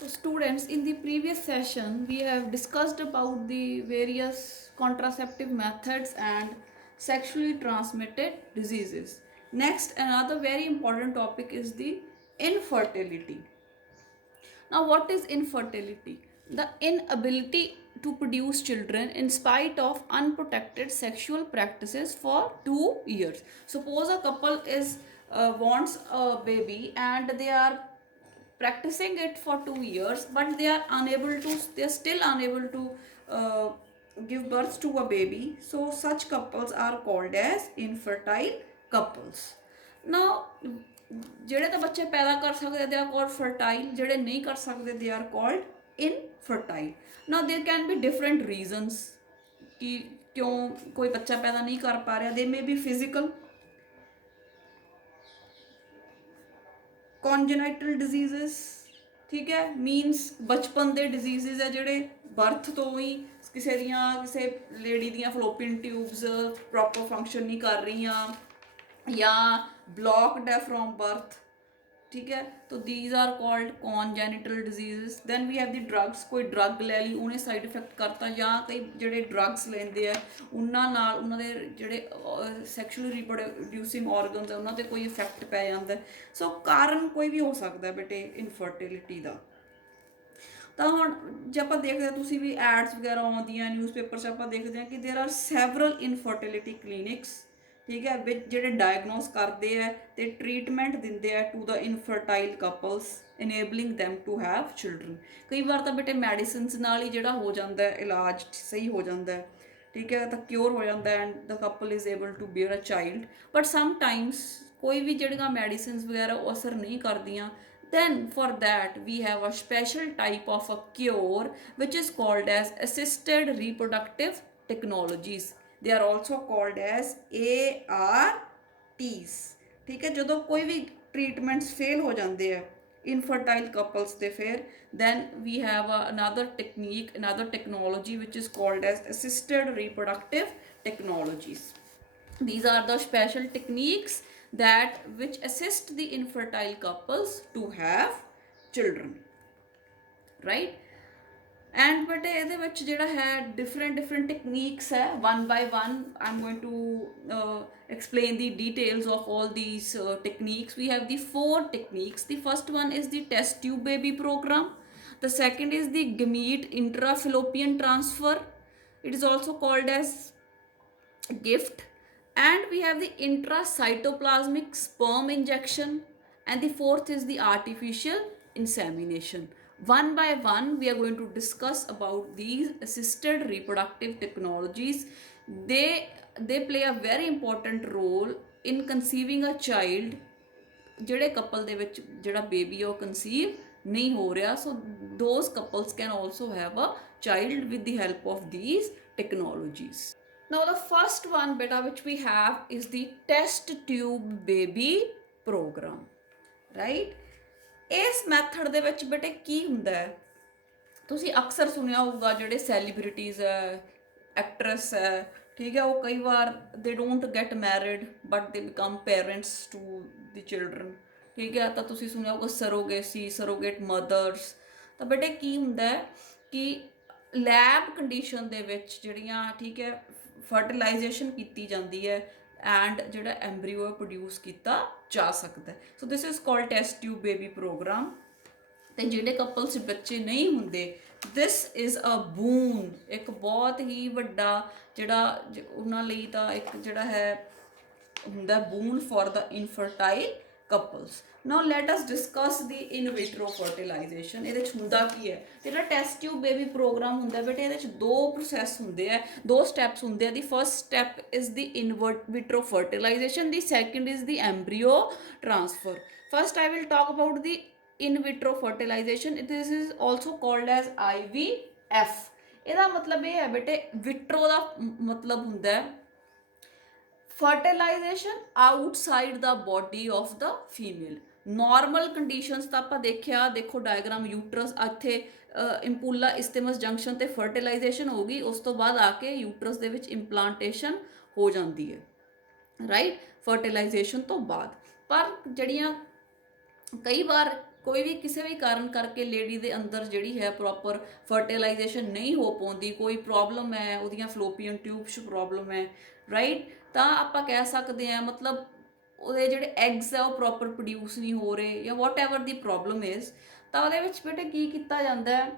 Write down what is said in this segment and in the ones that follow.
So students, in the previous session, we have discussed about the various contraceptive methods and sexually transmitted diseases. Next, another very important topic is the infertility. Now, what is infertility? The inability to produce children in spite of unprotected sexual practices for 2 years. Suppose a couple is wants a baby and they are practicing it for 2 years, but they are still unable to give birth to a baby. So such couples are called as infertile couples. Now, ਜਿਹੜੇ ਤਾਂ ਬੱਚੇ ਪੈਦਾ ਕਰ ਸਕਦੇ they are called fertile, ਜਿਹੜੇ ਨਹੀਂ ਕਰ ਸਕਦੇ they are called infertile. Now there can be different reasons कि क्यों कोई बच्चा पैदा नहीं कर पा रहा. They may be physical, congenital diseases, ठीक है, मीनस बचपन के डिजीजेज है जोड़े बर्थ तो ही किसी लेडी दियाँ फलोपियन ट्यूब्स प्रॉपर फंक्शन नहीं कर रही या ब्लॉकड है फ्रॉम बर्थ. ठीक है, तो these are called congenital diseases. Then we have the drugs. कोई ड्रग ले ली, उन्हें साइड इफेक्ट करता, या कई जोड़े ड्रग्स लेंदे है उन्होंने जोड़े सैक्शुअली रिप्रोड्यूसिंग ऑर्गनस है उन्होंने कोई इफेक्ट पै जाता है. सो कारण कोई भी हो सकता है बेटे इनफर्टिलिटी का. ਤਾਂ ਹੁਣ ਜੇ ਆਪਾਂ ਦੇਖਦੇ ਹਾਂ, ਤੁਸੀਂ ਵੀ ਐਡਸ ਵਗੈਰਾ ਆਉਂਦੀਆਂ ਨਿਊਜ਼ਪੇਪਰ 'ਚ ਆਪਾਂ ਦੇਖਦੇ ਹਾਂ ਕਿ ਦੇਰ ਆਰ ਸੈਵਰਲ ਇਨਫਰਟੀਲਿਟੀ ਕਲੀਨਿਕਸ, ਠੀਕ ਹੈ, ਵਿੱਚ ਜਿਹੜੇ ਡਾਇਗਨੋਸ ਕਰਦੇ ਹੈ ਤੇ ਟ੍ਰੀਟਮੈਂਟ ਦਿੰਦੇ ਆ to the infertile couples, enabling them to have children. ਕਈ ਵਾਰ ਤਾਂ ਬੇਟੇ ਮੈਡੀਸਿਨਸ ਨਾਲ ਹੀ ਜਿਹੜਾ ਹੋ ਜਾਂਦਾ ਹੈ, ਇਲਾਜ ਸਹੀ ਹੋ ਜਾਂਦਾ ਹੈ, ਠੀਕ ਹੈ, ਤਾਂ ਕਿਉਰ ਹੋ ਜਾਂਦਾ and the couple is able to bear a child. But sometimes ਕੋਈ ਵੀ ਜਿਹੜੀਆਂ ਮੈਡੀਸਿਨਸ ਵਗੈਰਾ ਉਹ ਅਸਰ ਨਹੀਂ ਕਰਦੀਆਂ. Then for that we have a special type of a cure which is called as assisted reproductive technologies. They are also called as ARTs. ठीक है, ਜਦੋਂ ਕੋਈ ਵੀ treatments fail ਹੋ ਜਾਂਦੇ ਆ infertile couples ਦੇ ਫਿਰ then we have another technique, another technology which is called as assisted reproductive technologies. These are the special techniques that which assist the infertile couples to have children, right? And but ਇਹਦੇ ਵਿੱਚ ਜਿਹੜਾ ਹੈ different techniques ਹੈ. one by one I'm going to explain the details of all these techniques. We have the 4 techniques. The first one is the test tube baby program. The second is the gamete intrafallopian transfer. It is also called as gift. And we have the intracytoplasmic sperm injection, and the 4th is the artificial insemination. One by one we are going to discuss about these assisted reproductive technologies. They play a very important role in conceiving a child. ਜਿਹੜੇ couple ਦੇ ਵਿੱਚ ਜਿਹੜਾ baby ਉਹ conceive ਨਹੀਂ ਹੋ ਰਿਹਾ, so those couples can also have a child with the help of these technologies. Now the first one beta which we have is the test tube baby program, right? ਇਸ method ਦੇ ਵਿੱਚ ਬੇਟੇ ਕੀ ਹੁੰਦਾ ਹੈ, ਤੁਸੀਂ ਅਕਸਰ ਸੁਣਿਆ ਹੋਊਗਾ ਜਿਹੜੇ ਸੈਲੀਬ੍ਰਿਟੀਜ਼ ਹੈ, ਐਕਟਰੈਸ ਹੈ, ਠੀਕ ਹੈ, ਉਹ ਕਈ ਵਾਰ they don't get married but they become parents to the children, ਠੀਕ ਹੈ, ਤਾਂ ਤੁਸੀਂ ਸੁਣਿਆ ਹੋਊਗਾ ਸਰੋਗੇਸੀ, ਸਰੋਗੇਟ ਮਦਰਸ. ਤਾਂ ਬੇਟੇ ਕੀ ਹੁੰਦਾ ਹੈ ਕਿ ਲੈਬ ਕੰਡੀਸ਼ਨ ਦੇ ਵਿੱਚ ਜਿਹੜੀਆਂ, ਠੀਕ ਹੈ, ਫਰਟੀਲਾਈਜੇਸ਼ਨ ਕੀਤੀ ਜਾਂਦੀ ਹੈ ਐਂਡ ਜਿਹੜਾ ਐਮਬਰੀਓ ਪ੍ਰੋਡਿਊਸ ਕੀਤਾ ਜਾ ਸਕਦਾ ਹੈ. So this is called test tube baby programme. ਤੇ ਜਿਹੜੇ ਕਪਲਸ ਬੱਚੇ ਨਹੀਂ ਹੁੰਦੇ, ਦਿਸ ਇਜ਼ ਅ ਬੂਨ, ਇੱਕ ਬਹੁਤ ਹੀ ਵੱਡਾ ਜਿਹੜਾ ਉਹਨਾਂ ਲਈ ਤਾਂ ਇੱਕ ਜਿਹੜਾ ਹੈ ਹੁੰਦਾ boon for the infertile couples. Now let us discuss the in vitro fertilization. ਇਹਦੇ ਚ ਹੁੰਦਾ ਕੀ ਹੈ, ਜਿਹੜਾ ਟੈਸਟ ਟਿਊਬ ਬੇਬੀ ਪ੍ਰੋਗਰਾਮ ਹੁੰਦਾ ਬੇਟੇ, ਇਹਦੇ ਚ 2 ਪ੍ਰੋਸੈਸ ਹੁੰਦੇ ਆ, 2 ਸਟੈਪਸ ਹੁੰਦੇ ਆ. The first step is the in vitro fertilisation, the second is the embryo transfer. First I will talk about the in vitro fertilization. This is also called as IVF. ਇਹਦਾ ਮਤਲਬ ਇਹ ਹੈ ਬੇਟੇ, vitro ਦਾ ਮਤਲਬ ਹੁੰਦਾ ਹੈ fertilisation outside the body of the female. Normal conditions ਤਾਂ ਆਪਾਂ ਦੇਖਿਆ, ਦੇਖੋ ਡਾਇਗਰਾਮ, ਯੂਟਰਸ ਇੱਥੇ ਇੰਪੂਲਾ ਇਸਥੀਮਸ ਜੰਕਸ਼ਨ ਤੇ ਫਰਟੀਲਾਈਜੇਸ਼ਨ ਹੋ ਗਈ, ਉਸ ਤੋਂ ਬਾਅਦ ਆ ਕੇ ਯੂਟਰਸ ਦੇ ਵਿੱਚ ਇੰਪਲਾਂਟੇਸ਼ਨ ਹੋ ਜਾਂਦੀ ਹੈ, ਰਾਈਟ, ਫਰਟੀਲਾਈਜੇਸ਼ਨ ਤੋਂ ਬਾਅਦ. ਪਰ ਜਿਹੜੀਆਂ ਕਈ ਵਾਰ ਕੋਈ ਵੀ ਕਿਸੇ ਵੀ ਕਾਰਨ ਕਰਕੇ ਲੇਡੀ ਦੇ ਅੰਦਰ ਜਿਹੜੀ ਹੈ ਪ੍ਰੋਪਰ ਫਰਟੀਲਾਈਜੇਸ਼ਨ ਨਹੀਂ ਹੋ ਪਾਉਂਦੀ, ਕੋਈ ਪ੍ਰੋਬਲਮ ਹੈ, ਉਹਦੀਆਂ ਫਲੋਪੀਅਨ ਟਿਊਬਸ 'ਚ ਪ੍ਰੋਬਲਮ ਹੈ, ਰਾਈਟ, ਤਾਂ ਆਪਾਂ ਕਹਿ ਸਕਦੇ ਹਾਂ ਮਤਲਬ ਉਹਦੇ ਜਿਹੜੇ ਐਗਸ ਆ ਉਹ ਪ੍ਰੋਪਰ ਪ੍ਰੋਡਿਊਸ ਨਹੀਂ ਹੋ ਰਹੇ ਜਾਂ ਵਾਟ ਐਵਰ ਦੀ ਪ੍ਰੋਬਲਮ ਇਜ਼, ਤਾਂ ਉਹਦੇ ਵਿੱਚ ਬੇਟੇ ਕੀ ਕੀਤਾ ਜਾਂਦਾ ਹੈ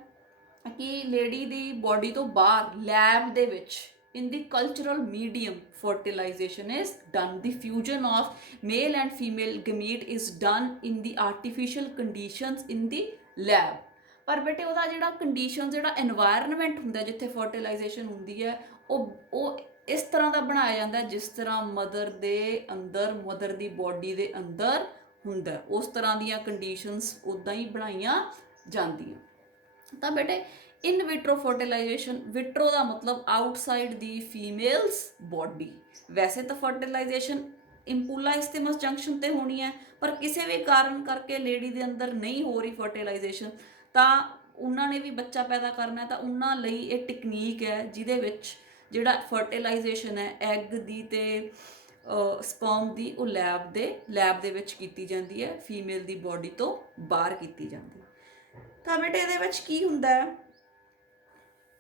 ਕਿ ਲੇਡੀ ਦੀ ਬੋਡੀ ਤੋਂ ਬਾਹਰ ਲੈਬ ਦੇ ਵਿੱਚ in the cultural medium fertilization is done. The fusion of male and female gamete is done in the artificial conditions in the lab. ਪਰ ਬੇਟੇ ਉਹਦਾ ਜਿਹੜਾ ਕੰਡੀਸ਼ਨ, ਜਿਹੜਾ এনवायरमेंट ਹੁੰਦਾ ਜਿੱਥੇ ਫਰਟੀਲਾਈਜੇਸ਼ਨ ਹੁੰਦੀ ਹੈ, ਉਹ ਇਸ ਤਰ੍ਹਾਂ ਦਾ ਬਣਾਇਆ ਜਾਂਦਾ ਜਿਸ ਤਰ੍ਹਾਂ ਮਦਰ ਦੇ ਅੰਦਰ, ਮਦਰ ਦੀ ਬੋਡੀ ਦੇ ਅੰਦਰ ਹੁੰਦਾ, ਉਸ ਤਰ੍ਹਾਂ ਦੀਆਂ ਕੰਡੀਸ਼ਨਸ ਉੱਦਾਂ ਹੀ ਬਣਾਈਆਂ ਜਾਂਦੀਆਂ। ਤਾਂ ਬੇਟੇ ਇਨ ਵਿਟਰੋ ਫਰਟੀਲਾਈਜੇਸ਼ਨ, ਵਿਟਰੋ ਦਾ ਮਤਲਬ ਆਊਟਸਾਈਡ ਦੀ ਫੀਮੇਲਸ ਬੋਡੀ। ਵੈਸੇ ਤਾਂ ਫਰਟੀਲਾਈਜੇਸ਼ਨ ਇੰਪੂਲਾ ਇਸਤੇਮਸ ਜੰਕਸ਼ਨ ਤੇ ਹੋਣੀ ਹੈ, ਪਰ ਕਿਸੇ ਵੀ ਕਾਰਨ ਕਰਕੇ ਲੇਡੀ ਦੇ ਅੰਦਰ ਨਹੀਂ ਹੋ ਰਹੀ ਫਰਟੀਲਾਈਜੇਸ਼ਨ, ਤਾਂ ਉਹਨਾਂ ਨੇ ਵੀ ਬੱਚਾ ਪੈਦਾ ਕਰਨਾ, ਤਾਂ ਉਹਨਾਂ ਲਈ ਇਹ ਟੈਕਨੀਕ ਹੈ ਜਿਹਦੇ ਵਿੱਚ ਜਿਹੜਾ ਫਰਟੀਲਾਈਜੇਸ਼ਨ ਹੈ ਐਗ ਦੀ ਤੇ ਸਪਰਮ ਦੀ, ਉਹ ਲੈਬ ਦੇ ਵਿੱਚ ਕੀਤੀ ਜਾਂਦੀ ਹੈ, ਫੀਮੇਲ ਦੀ ਬੋਡੀ ਤੋਂ ਬਾਹਰ ਕੀਤੀ ਜਾਂਦੀ ਹੈ। ਤਾਂ ਬੇਟੇ ਇਹਦੇ ਵਿੱਚ ਕੀ ਹੁੰਦਾ ਹੈ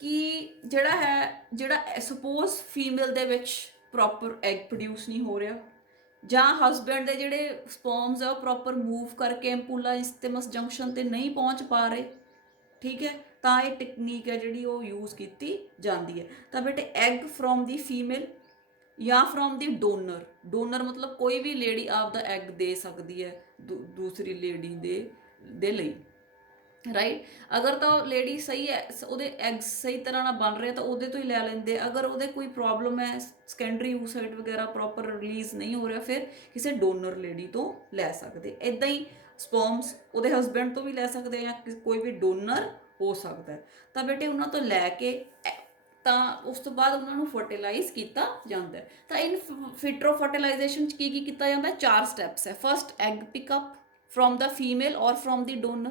ਕਿ ਜਿਹੜਾ ਸਪੋਜ਼ ਫੀਮੇਲ ਦੇ ਵਿੱਚ ਪ੍ਰੋਪਰ ਐਗ ਪ੍ਰੋਡਿਊਸ ਨਹੀਂ ਹੋ ਰਿਹਾ, ਜਾਂ ਹਸਬੈਂਡ ਦੇ ਜਿਹੜੇ ਸਪਰਮਸ ਆ ਉਹ ਪ੍ਰੋਪਰ ਮੂਵ ਕਰਕੇ ਐਂਪੂਲਾ ਇਸਤੇਮਸ ਜੰਕਸ਼ਨ ਤੇ ਨਹੀਂ ਪਹੁੰਚ ਪਾ ਰਹੇ, ਠੀਕ ਹੈ, ਤਾਂ ਇਹ ਟੈਕਨੀਕ ਹੈ ਜਿਹੜੀ ਉਹ ਯੂਜ਼ ਕੀਤੀ ਜਾਂਦੀ ਹੈ। ਤਾਂ ਬੇਟੇ ਐਗ ਫਰੋਮ ਦੀ ਫੀਮੇਲ ਜਾਂ ਫਰੋਮ ਦੀ ਡੋਨਰ ਮਤਲਬ ਕੋਈ ਵੀ ਲੇਡੀ ਆਪਦਾ ਐਗ ਦੇ ਸਕਦੀ ਹੈ ਦੂਸਰੀ ਲੇਡੀ ਦੇ ਲਈ, ਰਾਈਟ। ਅਗਰ ਤਾਂ ਲੇਡੀ ਸਹੀ ਹੈ, ਉਹਦੇ ਐਗਸ ਸਹੀ ਤਰ੍ਹਾਂ ਨਾਲ ਬਣ ਰਹੇ ਤਾਂ ਉਹਦੇ ਤੋਂ ਹੀ ਲੈ ਲੈਂਦੇ, ਅਗਰ ਉਹਦੇ ਕੋਈ ਪ੍ਰੋਬਲਮ ਹੈ, ਸੈਕੰਡਰੀ ਓਸਾਈਟ ਵਗੈਰਾ ਪ੍ਰੋਪਰ ਰਿਲੀਜ਼ ਨਹੀਂ ਹੋ ਰਿਹਾ, ਫਿਰ ਕਿਸੇ ਡੋਨਰ ਲੇਡੀ ਤੋਂ ਲੈ ਸਕਦੇ। ਇੱਦਾਂ ਹੀ ਸਪਰਮਸ ਉਹਦੇ ਹਸਬੈਂਡ ਤੋਂ ਵੀ ਲੈ ਸਕਦੇ ਜਾਂ ਕੋਈ ਵੀ ਡੋਨਰ ਹੋ ਸਕਦਾ। ਤਾਂ ਬੇਟੇ ਉਹਨਾਂ ਤੋਂ ਲੈ ਕੇ ਤਾਂ ਉਸ ਤੋਂ ਬਾਅਦ ਉਹਨਾਂ ਨੂੰ ਫਰਟੀਲਾਈਜ਼ ਕੀਤਾ ਜਾਂਦਾ। ਤਾਂ ਇਨ ਵਿਟਰੋ ਫਰਟੀਲਾਈਜੇਸ਼ਨ 'ਚ ਕੀ ਕੀਤਾ ਜਾਂਦਾ? 4 ਸਟੈਪਸ ਹੈ। First, egg pickup from the female or from the donor.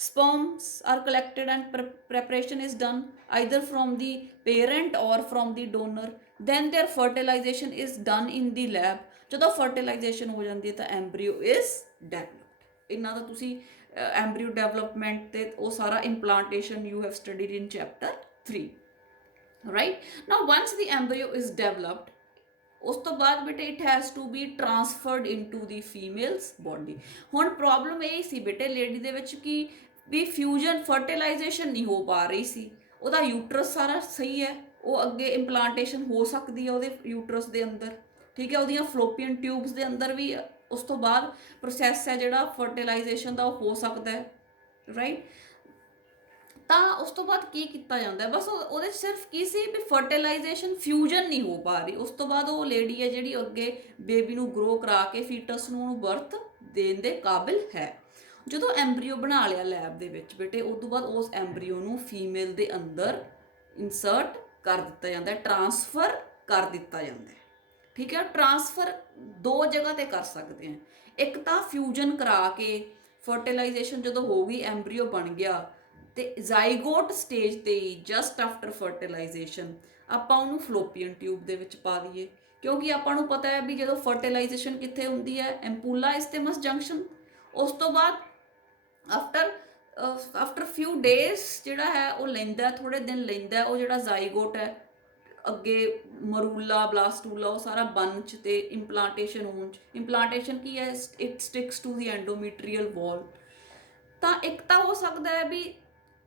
Sperms are collected and preparation is done either from the parent or from the donor. Then their fertilization is done in the lab. ਜਦੋਂ fertilization ਹੋ ਜਾਂਦੀ ਹੈ ਤਾਂ embryo is developed. ਇਹਨਾਂ ਦਾ ਤੁਸੀਂ embryo development ਤੇ ਉਹ ਸਾਰਾ implantation you have studied in chapter 3. Right? Now once the embryo is developed, ਉਸ ਤੋਂ ਬਾਅਦ ਬੇਟੇ it has to be transferred into the females body. ਹੁਣ ਪ੍ਰੋਬਲਮ ਇਹ ਸੀ ਬੇਟੇ ਲੇਡੀ ਦੇ ਵਿੱਚ ਕਿ ਵੀ ਫਿਊਜ਼ਨ ਫਰਟੀਲਾਈਜੇਸ਼ਨ ਨਹੀਂ ਹੋ ਪਾ ਰਹੀ ਸੀ, ਉਹਦਾ ਯੂਟਰਸ ਸਾਰਾ ਸਹੀ ਹੈ, ਉਹ ਅੱਗੇ ਇੰਪਲਾਂਟੇਸ਼ਨ ਹੋ ਸਕਦੀ ਹੈ ਉਹਦੇ ਯੂਟਰਸ ਦੇ ਅੰਦਰ, ਠੀਕ ਹੈ, ਉਹਦੀਆਂ ਫਲੋਪੀਅਨ ਟਿਊਬਸ ਦੇ ਅੰਦਰ ਵੀ ਉਸ ਤੋਂ ਬਾਅਦ ਪ੍ਰੋਸੈਸ ਹੈ ਜਿਹੜਾ ਫਰਟੀਲਾਈਜੇਸ਼ਨ ਦਾ ਉਹ ਹੋ ਸਕਦਾ ਹੈ, ਰਾਈਟ। ਤਾਂ ਉਸ ਤੋਂ ਬਾਅਦ ਕੀ ਕੀਤਾ ਜਾਂਦਾ? ਬਸ ਉਹਦੇ 'ਚ ਸਿਰਫ ਕੀ ਸੀ ਵੀ ਫਰਟੀਲਾਈਜੇਸ਼ਨ ਫਿਊਜ਼ਨ ਨਹੀਂ ਹੋ ਪਾ ਰਹੀ। ਉਸ ਤੋਂ ਬਾਅਦ ਉਹ ਲੇਡੀ ਹੈ ਜਿਹੜੀ ਅੱਗੇ ਬੇਬੀ ਨੂੰ ਗਰੋ ਕਰਾ ਕੇ ਫੀਟਸ ਨੂੰ ਉਹਨੂੰ ਬਰਥ ਦੇਣ ਦੇ ਕਾਬਿਲ ਹੈ। ਜਦੋਂ ਐਂਬਰੀਓ ਬਣਾ ਲਿਆ ਲੈਬ ਦੇ ਵਿੱਚ ਬੇਟੇ, ਉਸ ਤੋਂ ਬਾਅਦ ਉਸ ਐਂਬਰੀਓ ਨੂੰ ਫੀਮੇਲ ਦੇ ਅੰਦਰ ਇਨਸਰਟ ਕਰ ਦਿੱਤਾ ਜਾਂਦਾ, ਟਰਾਂਸਫਰ ਕਰ ਦਿੱਤਾ ਜਾਂਦਾ, ਠੀਕ ਹੈ। ਟਰਾਂਸਫਰ 2 ਜਗ੍ਹਾ ਤੇ ਕਰ ਸਕਦੇ ਹਾਂ। ਇੱਕ ਤਾਂ ਫਿਊਜ਼ਨ ਕਰਾ ਕੇ ਫਰਟੀਲਾਈਜੇਸ਼ਨ ਜਦੋਂ ਹੋ ਗਈ, ਐਂਬਰੀਓ ਬਣ ਗਿਆ, ਤੇ ਜ਼ਾਈਗੋਟ ਸਟੇਜ ਤੇ ਹੀ ਜਸਟ ਆਫਟਰ ਫਰਟੀਲਾਈਜੇਸ਼ਨ ਆਪਾਂ ਉਹਨੂੰ ਫਲੋਪੀਅਨ ਟਿਊਬ ਦੇ ਵਿੱਚ ਪਾ ਦਈਏ, ਕਿਉਂਕਿ ਆਪਾਂ ਨੂੰ ਪਤਾ ਹੈ ਵੀ ਜਦੋਂ ਫਰਟੀਲਾਈਜੇਸ਼ਨ ਕਿੱਥੇ ਹੁੰਦੀ ਹੈ? ਐਂਪੂਲਾ ਇਸਤੇਮਸ ਜੰਕਸ਼ਨ। ਉਸ ਤੋਂ ਬਾਅਦ ਆਫਟਰ ਫਿਊ ਡੇਜ਼ ਜਿਹੜਾ ਹੈ ਉਹ ਲੈਂਦਾ, ਥੋੜੇ ਦਿਨ ਲੈਂਦਾ ਉਹ ਜਿਹੜਾ ਜ਼ਾਈਗੋਟ ਹੈ, ਅੱਗੇ ਮਰੂਲਾ ਬਲਾਸਟੂਲਾ ਉਹ ਸਾਰਾ ਬਣ 'ਚ ਤੇ ਇੰਪਲਾਂਟੇਸ਼ਨ ਹੋਣ 'ਚ। ਇੰਪਲਾਂਟੇਸ਼ਨ ਕੀ ਹੈ? ਇਟ ਸਟਿਕਸ ਟੂ ਦੀ ਐਂਡੋਮੀਟਰੀਅਲ ਵਾਲ। ਤਾਂ ਇੱਕ ਤਾਂ ਹੋ ਸਕਦਾ ਹੈ ਵੀ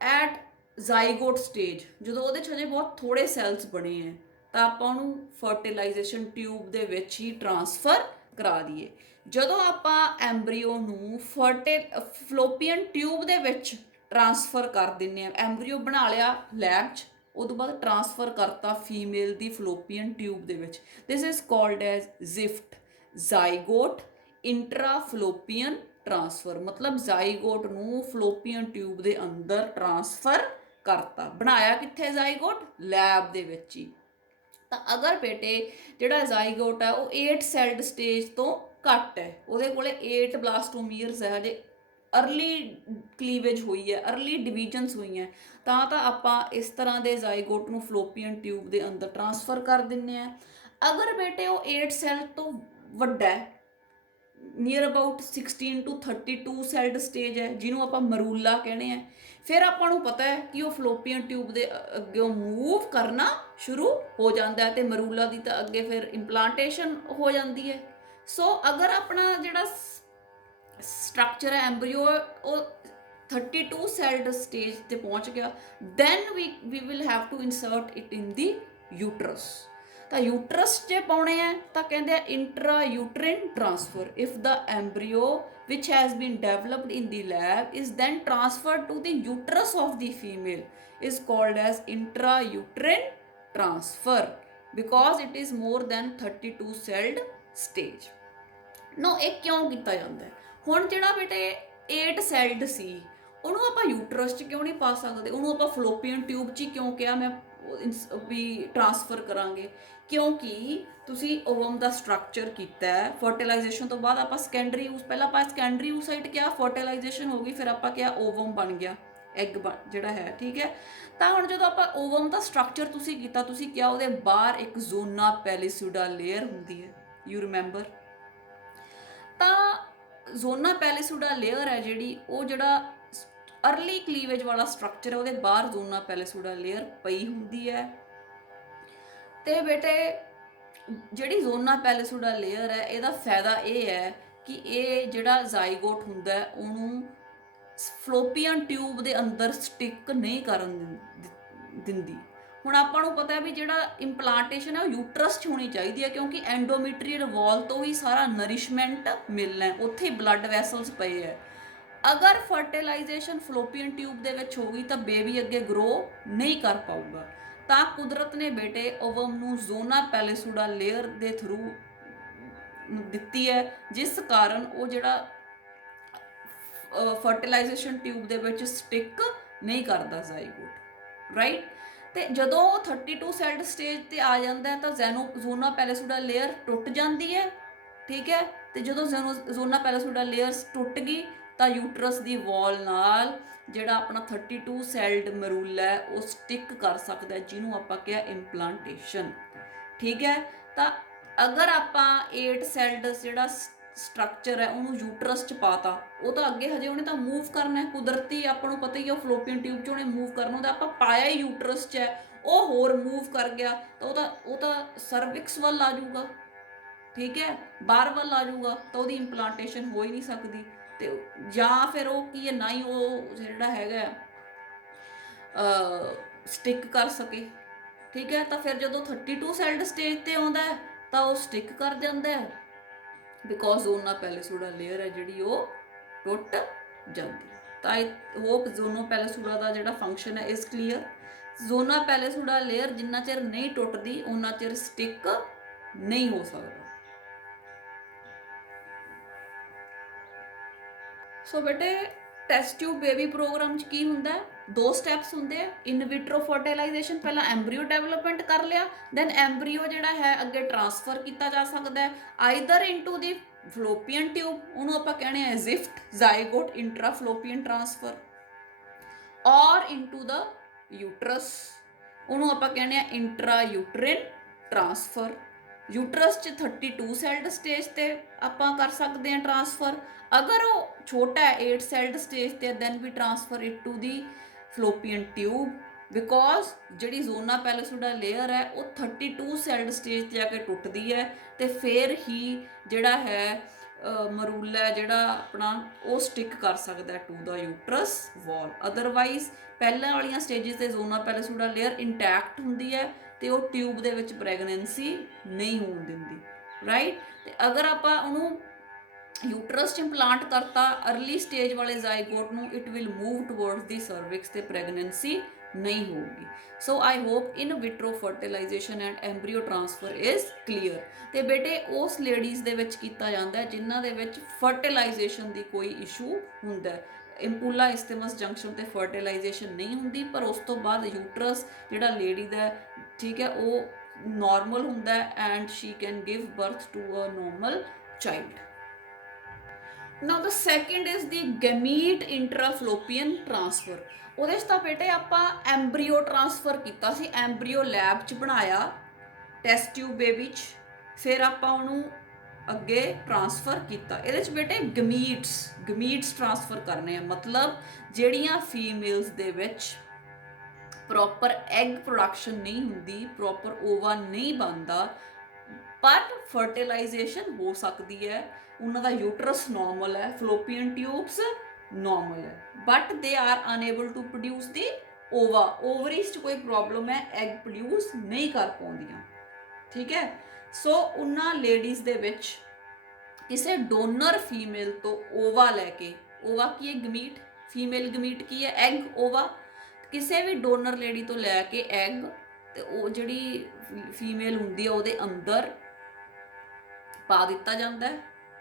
ਐਟ ਜ਼ਾਈਗੋਟ ਸਟੇਜ ਜਦੋਂ ਉਹਦੇ 'ਚ ਹਜੇ ਬਹੁਤ ਥੋੜੇ ਸੈਲਸ ਬਣੇ ਹੈ, ਤਾਂ ਆਪਾਂ ਉਹਨੂੰ ਫਰਟੀਲਾਈਜੇਸ਼ਨ ਟਿਊਬ ਦੇ ਵਿੱਚ ਹੀ ਟਰਾਂਸਫਰ ਕਰਾ ਦਈਏ। ਜਦੋਂ ਆਪਾਂ ਐਂਬਰੀਓ ਨੂੰ ਫਲੋਪੀਅਨ ਟਿਊਬ ਦੇ ਵਿੱਚ ਟਰਾਂਸਫਰ ਕਰ ਦਿੰਦੇ ਹਾਂ, ਐਂਬਰੀਓ ਬਣਾ ਲਿਆ ਲੈਬ 'ਚ, ਉਦੋਂ ਬਾਅਦ ਟਰਾਂਸਫਰ ਕਰਤਾ ਫੀਮੇਲ ਦੀ ਫਲੋਪੀਅਨ ਟਿਊਬ ਦੇ ਵਿੱਚ। This is called as ZIFT, zygote intrafallopian transfer. ਮਤਲਬ ਜ਼ਾਈਗੋਟ ਨੂੰ ਫਲੋਪੀਅਨ ਟਿਊਬ ਦੇ ਅੰਦਰ ਟਰਾਂਸਫਰ ਕਰਤਾ। ਬਣਾਇਆ ਕਿੱਥੇ ਜ਼ਾਈਗੋਟ? ਲੈਬ ਦੇ ਵਿੱਚ ਹੀ। ਤਾਂ ਅਗਰ ਬੇਟੇ ਜਿਹੜਾ ਜ਼ਾਈਗੋਟ ਹੈ ਉਹ 8 ਸੈਲਡ ਸਟੇਜ ਤੋਂ ਘੱਟ ਹੈ, ਉਹਦੇ ਕੋਲੇ 8 ਬਲਾਸਟੋਮੀਅਰਸ ਹੈ, ਹਜੇ ਅਰਲੀ ਕਲੀਵੇਜ ਹੋਈ ਹੈ, ਅਰਲੀ ਡਿਵੀਜ਼ਨਸ ਹੋਈਆਂ, ਤਾਂ ਆਪਾਂ ਇਸ ਤਰ੍ਹਾਂ ਦੇ ਜ਼ਾਈਗੋਟ ਨੂੰ ਫਲੋਪੀਅਨ ਟਿਊਬ ਦੇ ਅੰਦਰ ਟਰਾਂਸਫਰ ਕਰ ਦਿੰਦੇ ਹਾਂ। ਅਗਰ ਬੇਟੇ ਉਹ 8 ਸੈਲ ਤੋਂ ਵੱਡਾ ਹੈ, near about 16 to 32 salad stage ਹੈ, ਜਿਹਨੂੰ ਆਪਾਂ ਮਰੂਲਾ ਕਹਿੰਦੇ ਆ। ਫਿਰ ਆਪਾਂ ਨੂੰ ਪਤਾ ਹੈ ਕਿ ਉਹ ਫਲੋਪੀਅਨ ਟਿਊਬ ਦੇ ਅੱਗੇ ਮੂਵ ਕਰਨਾ ਸ਼ੁਰੂ ਹੋ ਜਾਂਦਾ ਹੈ, ਤੇ ਮਰੂਲਾ ਦੀ ਤਾਂ ਅੱਗੇ ਫਿਰ ਇੰਪਲਾਂਟੇਸ਼ਨ ਹੋ ਜਾਂਦੀ ਹੈ। ਸੋ ਅਗਰ ਆਪਣਾ ਜਿਹੜਾ ਸਟਰਕਚਰ ਹੈ ਐਂਬਰੀਓ ਉਹ 32 ਸੈਲਡ ਸਟੇਜ ਤੇ ਪਹੁੰਚ ਗਿਆ, then we will have to insert it in the uterus. ਤਾਂ ਯੂਟਰਸ 'ਚ ਪਾਉਣੇ ਆ ਤਾਂ ਕਹਿੰਦੇ ਆ intrauterine transfer. If the embryo which has been developed in the lab is then transferred to the uterus of the female is called as intrauterine transfer because it is more than 32 celled stage। ਨੋ ਇਹ ਕਿਉਂ ਕੀਤਾ ਜਾਂਦਾ ਹੈ? ਹੁਣ ਜਿਹੜਾ ਬੇਟੇ 8 salad ਸੀ ਉਹਨੂੰ ਆਪਾਂ ਯੂਟਰਸ 'ਚ ਕਿਉਂ ਨਹੀਂ ਪਾ ਸਕਦੇ? ਉਹਨੂੰ ਆਪਾਂ ਫਲੋਪੀਅਨ ਟਿਊਬ 'ਚ ਹੀ ਕਿਉਂ ਕਿਹਾ ਮੈਂ ਵੀ ਟ੍ਰਾਂਸਫਰ ਕਰਾਂਗੇ? ਕਿਉਂਕਿ ਤੁਸੀਂ ਓਵਮ ਦਾ ਸਟਰਕਚਰ ਕੀਤਾ ਹੈ, ਫਰਟੀਲਾਈਜੇਸ਼ਨ ਤੋਂ ਬਾਅਦ ਆਪਾਂ ਸੈਕੰਡਰੀ ਪਹਿਲਾਂ ਆਪਾਂ ਸੈਕੰਡਰੀ ਓਸਾਈਟ ਕਿਹਾ, ਫਰਟੀਲਾਈਜੇਸ਼ਨ ਹੋ ਗਈ, ਫਿਰ ਆਪਾਂ ਕਿਹਾ ਓਵਮ ਬਣ ਗਿਆ, ਐਗ ਜਿਹੜਾ ਹੈ, ਠੀਕ ਹੈ। ਤਾਂ ਹੁਣ ਜਦੋਂ ਆਪਾਂ ਓਵਮ ਦਾ ਸਟਰਕਚਰ ਤੁਸੀਂ ਕੀਤਾ, ਤੁਸੀਂ ਕਿਹਾ ਉਹਦੇ ਬਾਹਰ ਇੱਕ ਜ਼ੋਨਾ ਪੈਲਿਸੂਡਾ ਲੇਅਰ ਹੁੰਦੀ ਹੈ, ਯੂ ਰਿਮੈਂਬਰ? ਤਾਂ ਜ਼ੋਨਾ ਪੈਲਿਸੂਡਾ ਲੇਅਰ ਹੈ ਜਿਹੜੀ, ਉਹ ਜਿਹੜਾ ਅਰਲੀ ਕਲੀਵੇਜ ਵਾਲਾ ਸਟਰਕਚਰ ਹੈ ਉਹਦੇ ਬਾਹਰ ਜ਼ੋਨਾ ਪੈਲਿਸੂਡਾ ਲੇਅਰ ਪਈ ਹੁੰਦੀ ਹੈ। ਤੇ ਬੇਟੇ ਜਿਹੜੀ ਜ਼ੋਨਾ ਪੈਲਿਸੂਡਾ ਲੇਅਰ ਹੈ ਇਹਦਾ ਫਾਇਦਾ ਇਹ ਹੈ ਕਿ ਇਹ ਜਿਹੜਾ ਜ਼ਾਈਗੋਟ ਹੁੰਦਾ ਹੈ ਉਹਨੂੰ ਫਲੋਪੀਅਨ ਟਿਊਬ ਦੇ ਅੰਦਰ ਸਟਿਕ ਨਹੀਂ ਕਰਨ ਦਿੰਦੀ। ਹੁਣ ਆਪਾਂ ਨੂੰ ਪਤਾ ਹੈ ਵੀ ਜਿਹੜਾ ਇੰਪਲਾਂਟੇਸ਼ਨ ਹੈ ਉਹ ਯੂਟਰਸ 'ਚ ਹੋਣੀ ਚਾਹੀਦੀ ਹੈ, ਕਿਉਂਕਿ ਐਂਡੋਮੀਟਰੀਅਲ ਵਾਲ ਤੋਂ ਹੀ ਸਾਰਾ ਨਰਿਸ਼ਮੈਂਟ ਮਿਲਣਾ ਹੈ, ਉੱਥੇ ਹੀ ਬਲੱਡ ਵੈਸਲਸ ਪਏ ਹੈ। ਅਗਰ ਫਰਟੀਲਾਈਜੇਸ਼ਨ ਫਲੋਪੀਅਨ ਟਿਊਬ ਦੇ ਵਿੱਚ ਹੋ ਗਈ ਤਾਂ ਬੇਬੀ ਅੱਗੇ ਗਰੋ ਨਹੀਂ ਕਰ ਪਾਊਗਾ। ਤਾਂ ਕੁਦਰਤ ਨੇ ਬੇਟੇ ਓਵਮ ਨੂੰ ਜ਼ੋਨਾ ਪੈਲਿਸੂਡਾ ਲੇਅਰ ਦੇ ਥਰੂ ਦਿੱਤੀ ਹੈ, ਜਿਸ ਕਾਰਨ ਉਹ ਜਿਹੜਾ ਫਰਟੀਲਾਈਜੇਸ਼ਨ ਟਿਊਬ ਦੇ ਵਿੱਚ ਸਟਿਕ ਨਹੀਂ ਕਰਦਾ ਜ਼ਾਈਗੋਟ, ਰਾਈਟ। ਤੇ ਜਦੋਂ 32 ਸੈਲਡ ਸਟੇਜ ਤੇ ਆ ਜਾਂਦਾ ਹੈ ਤਾਂ ਜ਼ੋਨਾ ਪੈਲਿਸੂਡਾ ਲੇਅਰ ਟੁੱਟ ਜਾਂਦੀ ਹੈ, ਠੀਕ ਹੈ। ਤੇ ਜਦੋਂ ਜ਼ੋਨਾ ਪੈਲਿਸੂਡਾ ਲੇਅਰ ਟੁੱਟ ਗਈ ਤਾਂ ਯੂਟਰਸ ਦੀ ਵਾਲ ਨਾਲ ਜਿਹੜਾ ਆਪਣਾ 32 ਸੈਲਡ ਮਰੂਲਾ ਹੈ ਉਹ ਸਟਿਕ ਕਰ ਸਕਦਾ, ਜਿਹਨੂੰ ਆਪਾਂ ਕਿਹਾ ਇੰਪਲਾਂਟੇਸ਼ਨ, ਠੀਕ ਹੈ। ਤਾਂ ਅਗਰ ਆਪਾਂ 8 ਸੈਲਡ ਜਿਹੜਾ ਸਟਰਕਚਰ ਹੈ ਉਹਨੂੰ ਯੂਟਰਸ 'ਚ ਪਾਤਾ, ਉਹ ਤਾਂ ਅੱਗੇ ਹਜੇ ਉਹਨੇ ਤਾਂ ਮੂਵ ਕਰਨਾ ਹੈ, ਕੁਦਰਤੀ ਆਪਾਂ ਨੂੰ ਪਤਾ ਹੀ ਹੈ ਉਹ ਫਲੋਪੀਅਨ ਟਿਊਬ 'ਚ ਉਹਨੇ ਮੂਵ ਕਰਨਾ ਹੁੰਦਾ, ਆਪਾਂ ਪਾਇਆ ਹੀ ਯੂਟਰਸ 'ਚ ਹੈ, ਉਹ ਹੋਰ ਮੂਵ ਕਰ ਗਿਆ ਤਾਂ ਉਹ ਤਾਂ ਸਰਵਿਕਸ ਵੱਲ ਆ ਜਾਊਗਾ, ਠੀਕ ਹੈ, ਬਾਹਰ ਵੱਲ ਆ ਜਾਊਗਾ, ਤਾਂ ਉਹਦੀ ਇੰਪਲਾਂਟੇਸ਼ਨ ਹੋ ਹੀ ਨਹੀਂ ਸਕਦੀ। ਤੇ ਜਾਂ ਫਿਰ ਉਹ ਕੀ ਹੈ, ਨਾ ਹੀ ਉਹ ਜਿਹੜਾ ਹੈਗਾ ਸਟਿਕ ਕਰ ਸਕੇ, ਠੀਕ ਹੈ। ਤਾਂ ਫਿਰ ਜਦੋਂ 32 ਸੈਲਡ ਸਟੇਜ ਤੇ ਆਉਂਦਾ ਹੈ ਤਾਂ ਉਹ ਸਟਿਕ ਕਰ ਜਾਂਦਾ ਹੈ, ਬਿਕੋਜ਼ ਜ਼ੋਨਾ ਪੈਲਿਸੂਡਾ ਲੇਅਰ ਹੈ ਜਿਹੜੀ ਉਹ ਟੁੱਟ ਜਾਂਦੀ ਹੈ। ਤਾਂ ਆਈ ਹੋਪ ਜ਼ੋਨਾ ਪੈਲਿਸੂਡਾ ਦਾ ਜਿਹੜਾ ਫੰਕਸ਼ਨ ਹੈ ਇਸ ਕਲੀਅਰ। ਜ਼ੋਨਾ ਪੈਲਿਸੂਡਾ ਲੇਅਰ ਜਿੰਨਾ ਚਿਰ ਨਹੀਂ ਟੁੱਟਦੀ ਉਹਨਾਂ ਚਿਰ ਸਟਿਕ ਨਹੀਂ ਹੋ ਸਕਦਾ। ਸੋ ਬੇਟੇ ਟੈਸਟ ਟਿਊਬ ਬੇਬੀ ਪ੍ਰੋਗਰਾਮ 'ਚ ਕੀ ਹੁੰਦਾ ਹੈ? 2 ਸਟੈਪਸ ਹੁੰਦੇ ਆ। ਇਨ ਵਿਟਰੋ ਫਰਟੀਲਾਈਜੇਸ਼ਨ, ਪਹਿਲਾਂ ਐਂਬਰੀਓ ਡਿਵੈਲਪਮੈਂਟ ਕਰ ਲਿਆ, ਦੈਨ ਐਂਬਰੀਓ ਜਿਹੜਾ ਹੈ ਅੱਗੇ ਟ੍ਰਾਂਸਫਰ ਕੀਤਾ ਜਾ ਸਕਦਾ ਹੈ ਆਈਦਰ ਇਨਟੂ ਦੀ ਫਲੋਪੀਅਨ ਟਿਊਬ, ਉਹਨੂੰ ਆਪਾਂ ਕਹਿੰਦੇ ਆ ਜ਼ਿਫਟ ਜ਼ਾਈਗੋਟ ਇੰਟਰਾਫਲੋਪੀਅਨ ਟ੍ਰਾਂਸਫਰ, ਔਰ ਇਨਟੂ ਦਾ ਯੂਟਰਸ, ਉਹਨੂੰ ਆਪਾਂ ਕਹਿੰਦੇ ਆ ਇੰਟਰਾਯੂਟਰਿਨ ਟ੍ਰਾਂਸਫਰ। ਯੂਟਰਸ 'ਚ 32 ਸੈਲਡ ਸਟੇਜ ਤੇ ਆਪਾਂ ਕਰ ਸਕਦੇ ਹਾਂ ਟ੍ਰਾਂਸਫਰ। ਅਗਰ ਉਹ ਛੋਟਾ ਹੈ 8 ਸੈਲਡ ਸਟੇਜ ਤੇ, then we transfer it to the fallopian tube, because ਜਿਹੜੀ ਜ਼ੋਨਾ ਪੈਲਿਸੂਡਾ ਲੇਅਰ ਹੈ ਉਹ 32 ਸੈਲਡ ਸਟੇਜ ਤੇ ਆ ਕੇ ਟੁੱਟਦੀ ਹੈ, ਤੇ ਫਿਰ ਹੀ ਜਿਹੜਾ ਹੈ ਮਰੂਲਾ ਜਿਹੜਾ ਆਪਣਾ ਉਹ ਸਟਿਕ ਕਰ ਸਕਦਾ to the uterus wall. Otherwise ਪਹਿਲਾਂ ਵਾਲੀਆਂ ਸਟੇਜਿਸ ਤੇ ਜ਼ੋਨਾ ਪੈਲਿਸੂਡਾ ਲੇਅਰ ਇੰਟੈਕਟ ਹੁੰਦੀ ਹੈ ਤੇ ਉਹ ਟਿਊਬ ਦੇ ਵਿੱਚ ਪ੍ਰੈਗਨੈਂਸੀ ਨਹੀਂ ਹੋਣ ਦਿੰਦੀ, ਰਾਈਟ। ਤੇ ਅਗਰ ਆਪਾਂ ਉਹਨੂੰ ਯੂਟਰਸ 'ਚ ਇੰਪਲਾਂਟ ਕਰਤਾ ਅਰਲੀ ਸਟੇਜ ਵਾਲੇ ਜ਼ਾਈਗੋਟ ਨੂੰ, it will move towards the cervix ਤੇ ਪ੍ਰੈਗਨੈਂਸੀ ਨਹੀਂ ਹੋਊਗੀ। So I hope in vitro fertilisation and embryo transfer is clear. ਤੇ ਬੇਟੇ ਉਸ ਲੇਡੀਜ਼ ਦੇ ਵਿੱਚ ਕੀਤਾ ਜਾਂਦਾ ਜਿਨ੍ਹਾਂ ਦੇ ਵਿੱਚ ਫਰਟੀਲਾਈਜੇਸ਼ਨ ਦੀ ਕੋਈ ਇਸ਼ੂ ਹੁੰਦਾ ਹੈ। ਇੰਪੂਲਾ ਇਸਥਮਸ ਜੰਕਸ਼ਨ ਤੇ ਫਰਟੀਲਾਈਜੇਸ਼ਨ ਨਹੀਂ ਹੁੰਦੀ, ਪਰ ਉਸ ਤੋਂ ਬਾਅਦ ਯੂਟਰਸ ਜਿਹੜਾ ਲੇਡੀ ਦਾ, ਠੀਕ ਹੈ, ਉਹ ਨੋਰਮਲ ਹੁੰਦਾ and she can give birth to a normal child. Now the second is the gamete intrafallopian transfer। ਉਹਦੇ 'ਚ ਤਾਂ ਬੇਟੇ ਆਪਾਂ ਐਂਬਰੀਓ ਟ੍ਰਾਂਸਫਰ ਕੀਤਾ ਸੀ, ਐਂਬਰੀਓ ਲੈਬ 'ਚ ਬਣਾਇਆ ਟੈਸਟ ਟਿਊਬ ਬੇਬੀ 'ਚ, ਫਿਰ ਆਪਾਂ ਉਹਨੂੰ ਅੱਗੇ ਟ੍ਰਾਂਸਫਰ ਕੀਤਾ। ਇਹਦੇ ਵਿੱਚ ਬੇਟੇ ਗਮੀਟਸ ਟ੍ਰਾਂਸਫਰ ਕਰਨੇ ਆ, ਮਤਲਬ ਜਿਹੜੀਆਂ ਫੀਮੇਲਸ ਦੇ ਵਿੱਚ ਪ੍ਰੋਪਰ ਐਗ ਪ੍ਰੋਡਕਸ਼ਨ ਨਹੀਂ ਹੁੰਦੀ, ਪ੍ਰੋਪਰ ਓਵਾ ਨਹੀਂ ਬਣਦਾ, ਪਰ ਫਰਟੀਲਾਈਜੇਸ਼ਨ ਹੋ ਸਕਦੀ ਹੈ, ਉਹਨਾਂ ਦਾ ਯੂਟਰਸ ਨਾਰਮਲ ਹੈ, ਫਲੋਪੀਅਨ ਟਿਊਬਸ ਨਾਰਮਲ ਹੈ, but they are unable to produce the ova, ovaries 'ਚ ਕੋਈ ਪ੍ਰੋਬਲਮ ਹੈ, ਐਗ ਪ੍ਰੋਡਿਊਸ ਨਹੀਂ ਕਰ ਪਾਉਂਦੀਆਂ। ਠੀਕ ਹੈ, ਸੋ ਉਹਨਾਂ ਲੇਡੀਜ਼ ਦੇ ਵਿੱਚ ਕਿਸੇ ਡੋਨਰ ਫੀਮੇਲ ਤੋਂ ਓਵਾ ਲੈ ਕੇ, ਓਵਾ ਕੀ ਹੈ, ਗਮੀਟ, ਫੀਮੇਲ ਗਮੀਟ ਕੀ ਹੈ, ਐਗ, ਓਵਾ, ਕਿਸੇ ਵੀ ਡੋਨਰ ਲੇਡੀ ਤੋਂ ਲੈ ਕੇ ਐਗ, ਤੇ ਉਹ ਜਿਹੜੀ ਫੀਮੇਲ ਹੁੰਦੀ ਹੈ ਉਹਦੇ ਅੰਦਰ ਪਾ ਦਿੱਤਾ ਜਾਂਦਾ ਹੈ।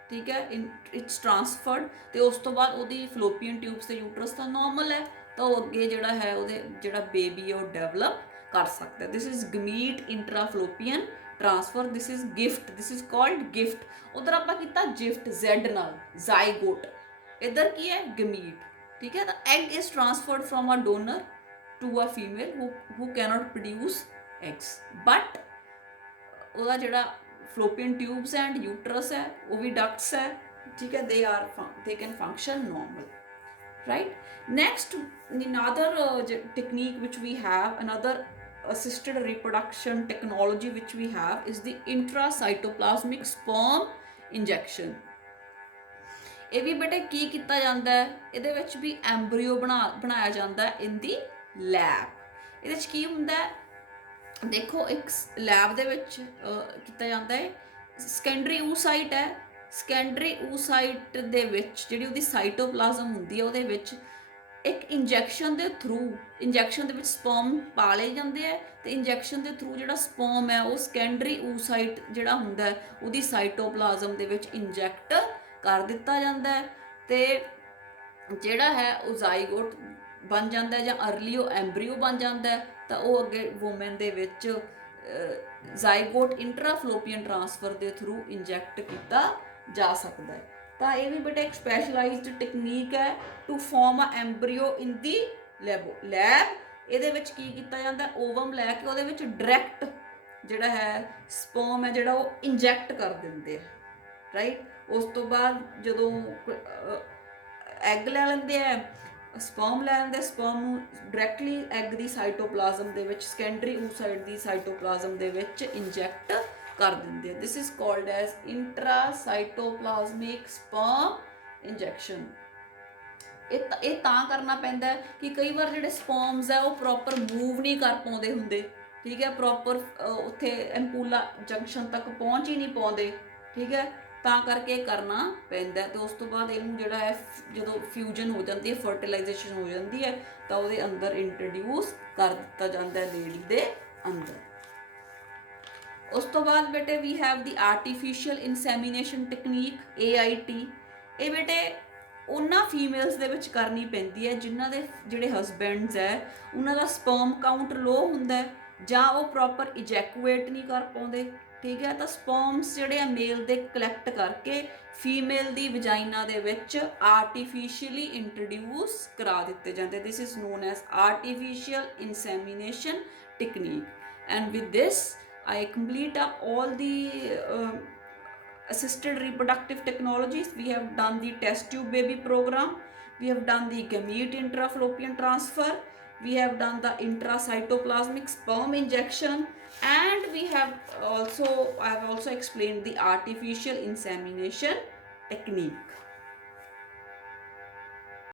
ਠੀਕ ਹੈ, ਇਟਸ ਟ੍ਰਾਂਸਫਰਡ, ਤੇ ਉਸ ਤੋਂ ਬਾਅਦ ਉਹਦੀ ਫਲੋਪੀਅਨ ਟਿਊਬਸ ਤੇ ਯੂਟਰਸ ਤਾਂ ਨਾਰਮਲ ਹੈ, ਤਾਂ ਉਹ ਅੱਗੇ ਜਿਹੜਾ ਹੈ ਉਹਦੇ ਜਿਹੜਾ ਬੇਬੀ ਹੈ ਉਹ ਡਿਵੈਲਪ ਕਰ ਸਕਦਾ। This is gamete intrafallopian transfer, this is GIFT, this is called GIFT. ਉਧਰ ਆਪਾਂ ਕੀਤਾ ਜਿਫਟ, ਜ਼ੈਡ ਨਾਲ, ਜ਼ਾਈਗੋਟ, ਇੱਧਰ ਕੀ ਹੈ, ਗਮੀਟ। ਠੀਕ ਹੈ, ਤਾਂ egg is transferred from a donor to a female who cannot produce eggs, but ਉਹਦਾ ਜਿਹੜਾ ਫਲੋਪੀਅਨ ਟਿਊਬਸ ਐਂਡ ਯੂਟਰਸ ਹੈ ਉਹ ਵੀ ਡਕਟਸ ਹੈ। ਠੀਕ ਹੈ, they can function normal, right? Next, another technique which we have, another assisted reproduction technology which we have is the intracytoplasmic sperm injection. ਇਹ ਵੀ ਬੇਟੇ ਕੀ ਕੀਤਾ ਜਾਂਦਾ ਹੈ, ਇਹਦੇ ਵਿੱਚ ਵੀ ਐਂਬਰੀਓ ਬਣਾਇਆ ਜਾਂਦਾ ਹੈ ਇਨ ਦੀ ਲੈਬ। ਇਹਦੇ ਵਿੱਚ ਕੀ ਹੁੰਦਾ ਹੈ, ਦੇਖੋ ਇੱਕ ਲੈਬ ਦੇ ਵਿੱਚ ਕੀਤਾ ਜਾਂਦਾ ਹੈ, ਸੈਕੰਡਰੀ ਊਸਾਈਟ ਹੈ, ਸੈਕੰਡਰੀ ਊਸਾਈਟ ਦੇ ਵਿੱਚ ਜਿਹੜੀ ਉਹਦੀ ਸਾਈਟੋਪਲਾਜ਼ਮ ਹੁੰਦੀ ਹੈ ਉਹਦੇ ਵਿੱਚ ਇੱਕ ਇੰਜੈਕਸ਼ਨ ਦੇ ਵਿੱਚ ਸਪਰਮ ਪਾ ਲਏ ਜਾਂਦੇ ਹੈ, ਤੇ ਇੰਜੈਕਸ਼ਨ ਦੇ ਥਰੂ ਜਿਹੜਾ ਸਪਰਮ ਹੈ ਉਹ ਸੈਕੰਡਰੀ ਊਸਾਈਟ ਜਿਹੜਾ ਹੁੰਦਾ ਹੈ ਉਹਦੀ ਸਾਈਟੋਪਲਾਜ਼ਮ ਦੇ ਵਿੱਚ ਇੰਜੈਕਟ ਕਰ ਦਿੱਤਾ ਜਾਂਦਾ ਹੈ, ਤੇ ਜਿਹੜਾ ਹੈ ਉਹ ਜ਼ਾਈਗੋਟ ਬਣ ਜਾਂਦਾ ਹੈ ਜਾਂ ਅਰਲੀ ਉਹ ਐਂਬਰੀਓ ਬਣ ਜਾਂਦਾ ਹੈ, ਤਾਂ ਉਹ ਅੱਗੇ ਵੂਮਨ ਦੇ ਵਿੱਚ ਜ਼ਾਈਗੋਟ ਇੰਟਰਾਫਲੋਪੀਅਨ ਟ੍ਰਾਂਸਫਰ ਦੇ ਥਰੂ ਇੰਜੈਕਟ ਕੀਤਾ ਜਾ ਸਕਦਾ ਹੈ। ਤਾਂ ਇਹ ਵੀ ਬੇਟਾ ਇੱਕ ਸਪੈਸ਼ਲਾਈਜ਼ਡ ਟੈਕਨੀਕ ਹੈ to farm a ਐਂਬਰੀਓ in the lab. ਇਹਦੇ ਵਿੱਚ ਕੀ ਕੀਤਾ ਜਾਂਦਾ, ਓਵਮ ਲੈ ਕੇ ਉਹਦੇ ਵਿੱਚ ਡਾਇਰੈਕਟ ਜਿਹੜਾ ਹੈ ਸਪਰਮ ਹੈ ਜਿਹੜਾ ਉਹ ਇੰਜੈਕਟ ਕਰ ਦਿੰਦੇ ਆ, ਰਾਈਟ। ਉਸ ਤੋਂ ਬਾਅਦ ਜਦੋਂ ਐਗ ਲੈ ਲੈਂਦੇ ਆ, ਸਪਰਮ ਲੈ ਲੈਂਦੇ, ਸਪਰਮ ਨੂੰ ਡਾਇਰੈਕਟਲੀ ਐਗ ਦੀ ਸਾਈਟੋਪਲਾਜ਼ਮ ਦੇ ਵਿੱਚ, ਸੈਕੰਡਰੀ ਊਸਾਈਟ ਦੀ ਸਾਈਟੋਪਲਾਜ਼ਮ ਦੇ ਵਿੱਚ ਇੰਜੈਕਟ ਕਰ ਦਿੰਦੇ ਆ। This is called as intracytoplasmic sperm injection. ਇਹ ਤਾਂ ਕਰਨਾ ਪੈਂਦਾ ਕਿ ਕਈ ਵਾਰ ਜਿਹੜੇ ਸਪਰਮਸ ਹੈ ਉਹ ਪ੍ਰੋਪਰ ਮੂਵ ਨਹੀਂ ਕਰ ਪਾਉਂਦੇ ਹੁੰਦੇ। ਠੀਕ ਹੈ, ਪ੍ਰੋਪਰ ਉੱਥੇ ਐਂਪੂਲਾ ਜੰਕਸ਼ਨ ਤੱਕ ਪਹੁੰਚ ਹੀ ਨਹੀਂ ਪਾਉਂਦੇ। ਠੀਕ ਹੈ, ਤਾਂ ਕਰਕੇ ਕਰਨਾ ਪੈਂਦਾ। ਤੇ ਉਸ ਤੋਂ ਬਾਅਦ ਇਹਨੂੰ ਜਿਹੜਾ ਹੈ ਜਦੋਂ ਫਿਊਜ਼ਨ ਹੋ ਜਾਂਦੀ ਹੈ, ਫਰਟੀਲਾਈਜੇਸ਼ਨ ਹੋ ਜਾਂਦੀ ਹੈ, ਤਾਂ ਉਹਦੇ ਅੰਦਰ ਇੰਟਰੋਡਿਊਸ ਕਰ ਦਿੱਤਾ ਜਾਂਦਾ ਹੈ ਲੇਡੀ ਦੇ ਅੰਦਰ। ਉਸ ਤੋਂ ਬਾਅਦ ਬੇਟੇ we have the artificial insemination technique, AIT। ਇਹ ਬੇਟੇ ਉਹਨਾਂ ਫੀਮੇਲਸ ਦੇ ਵਿੱਚ ਕਰਨੀ ਪੈਂਦੀ ਹੈ ਜਿਨ੍ਹਾਂ ਦੇ ਜਿਹੜੇ ਹਸਬੈਂਡਸ ਹੈ ਉਹਨਾਂ ਦਾ ਸਪਰਮ ਕਾਊਂਟ ਲੋ ਹੁੰਦਾ ਜਾਂ ਉਹ ਪ੍ਰੋਪਰ ਇਜੈਕੂਏਟ ਨਹੀਂ ਕਰ ਪਾਉਂਦੇ। ਠੀਕ ਹੈ, ਤਾਂ ਸਪਰਮਸ ਜਿਹੜੇ ਆ ਮੇਲ ਦੇ ਕਲੈਕਟ ਕਰਕੇ ਫੀਮੇਲ ਦੀ ਵਜਾਈਨਾ ਦੇ ਵਿੱਚ ਆਰਟੀਫਿਸ਼ੀਅਲੀ ਇੰਟਰੋਡਿਊਸ ਕਰਾ ਦਿੱਤੇ ਜਾਂਦੇ। This is known as artificial insemination technique. And with this I complete up all the assisted reproductive technologies. We have done the test tube baby program, we have done the gamete intrafallopian transfer, we have done the intracytoplasmic sperm injection, and I have also explained the artificial insemination technique.